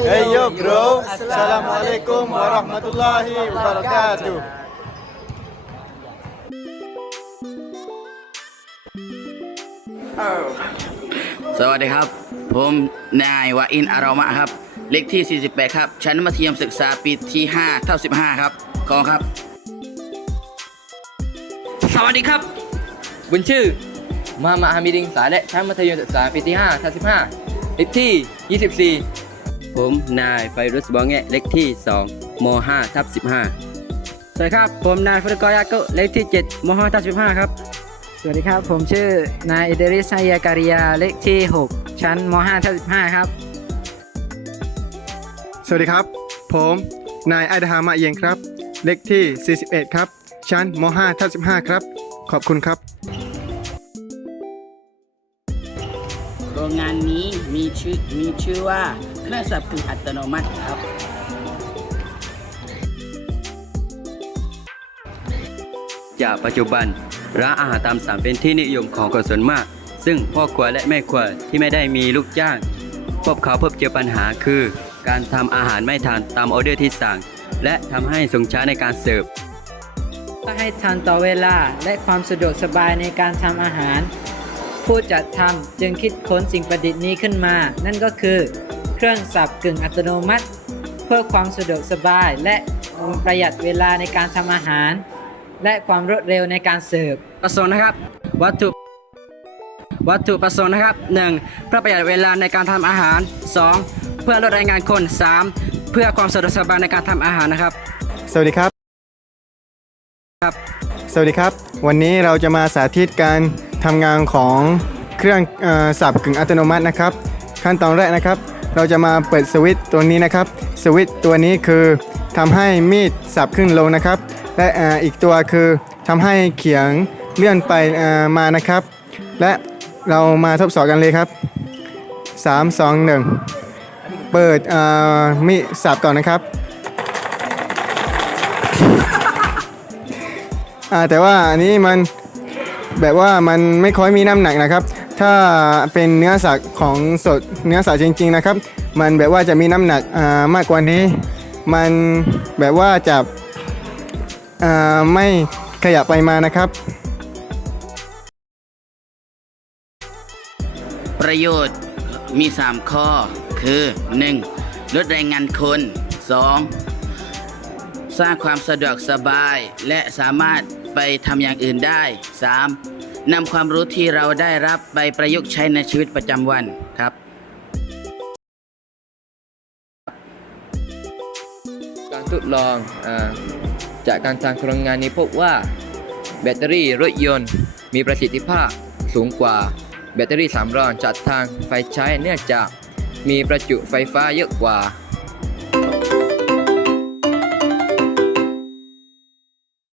grow. Assalamualaikum warahmatullahi wabarakatuh. สวัสดีครับ ผมนายวาอินอารามะครับ เลขที่ 48 ครับ ชั้นมัธยมศึกษาปีที่ 5 เท่า 15 ครับขอบคุณครับ สวัสดีครับบุญชื่อมหามาฮามิดิงสายและชั้นมัธยมศึกษาปีที่5ทับ15 เลขที่ 24 ผมนายไฟรุสบองแงะเลขที่ 2ม5ทับ15 สวัสดีครับ ผมนายฟรุกอยาโกะเลขที่7ม5ทับ15 ครับ สวัสดีครับ ผมชื่อนายอิเดริสไฮยาการิยาเลขที่ 6 ชั้นม5ทับ15 ครับ สวัสดีครับ ผมนายไอดฮามะเยงครับ เลขที่ 41 ครับ ชั้นม5ทับ15 ครับ ขอบคุณครับ โรงงานนี้มีชื่อมีชื่อว่า ครื่องสับกึ่งอัตโนมัติครับจากปัจจุบัน ร้านอาหารตามสั่งเป็นที่นิยมของคนส่วนมาก ซึ่งพ่อครัวและแม่ครัวที่ไม่ได้มีลูกจ้างพบเขาพบเจอปัญหาคือ การทำอาหารไม่ทันตามออเดอร์ที่สั่ง และทำให้สงช้าในการเสิร์ฟเพื่อให้ทันต่อเวลาและความสะดวกสบายในการทำอาหาร ผู้จัดทำจึงคิดค้นสิ่งประดิษฐ์นี้ขึ้นมา นั่นก็คือ เครื่องสับกึ่งอัตโนมัติ เพื่อความสะดวกสบาย และประหยัดเวลาในการทำอาหาร และความรวดเร็วในการเสิร์ฟประสงค์นะครับ วัตถุวัตถุประสงค์นะครับ 1. เพื่อประหยัดเวลาในการทำอาหาร 2. เพื่อลดแรงงานคน 3. เพื่อความสะดวกสบายในการทำอาหารนะครับ สวัสดีครับครับ สวัสดีครับ วันนี้เราจะมาสาธิตการทำงานของเครื่องเออสับกึ่งอัตโนมัตินะครับ ขั้นตอนแรกนะครับ เราจะมาเปิดสวิตตัวนี้นะครับ สวิตตัวนี้คือทำให้มีดสับขึ้นลงนะครับ และอ่ออีกตัวคือทำให้เขียงเลื่อนไปอ่อมานะครับ และเรามาทดสอบกันเลยครับ 3 2 1 เปิดอ่อมีดสับก่อนนะครับอ่าแต่ว่าอันนี้มันแบบว่ามันไม่ค่อยมีน้ำหนักนะครับ ถ้าเป็นเนื้อสัตว์ของสดเนื้อสัตว์จริง ๆนะครับ มันแบบว่าจะมีน้ำหนักอ่ามากกว่านี้ มันแบบว่าจะอ่าไม่ขยับไปมานะครับ ประโยชน์มี 3 ข้อคือ 1. ลดแรงงานคน 2. สร้างความสะดวกสบายและสามารถไปทำอย่างอื่นได้ 3. นำความรู้ที่เราได้รับไปประยุกต์ใช้ในชีวิตประจำวันครับ การทดลองอจากการทางโครงงานนี้พบว่า แบตเตอรี่รถยนต์ มีประสิทธิภาพสูงกว่าแบตเตอรี่สำรองจากทางไฟใช้เนื่องจากมีประจุไฟฟ้าเยอะกว่า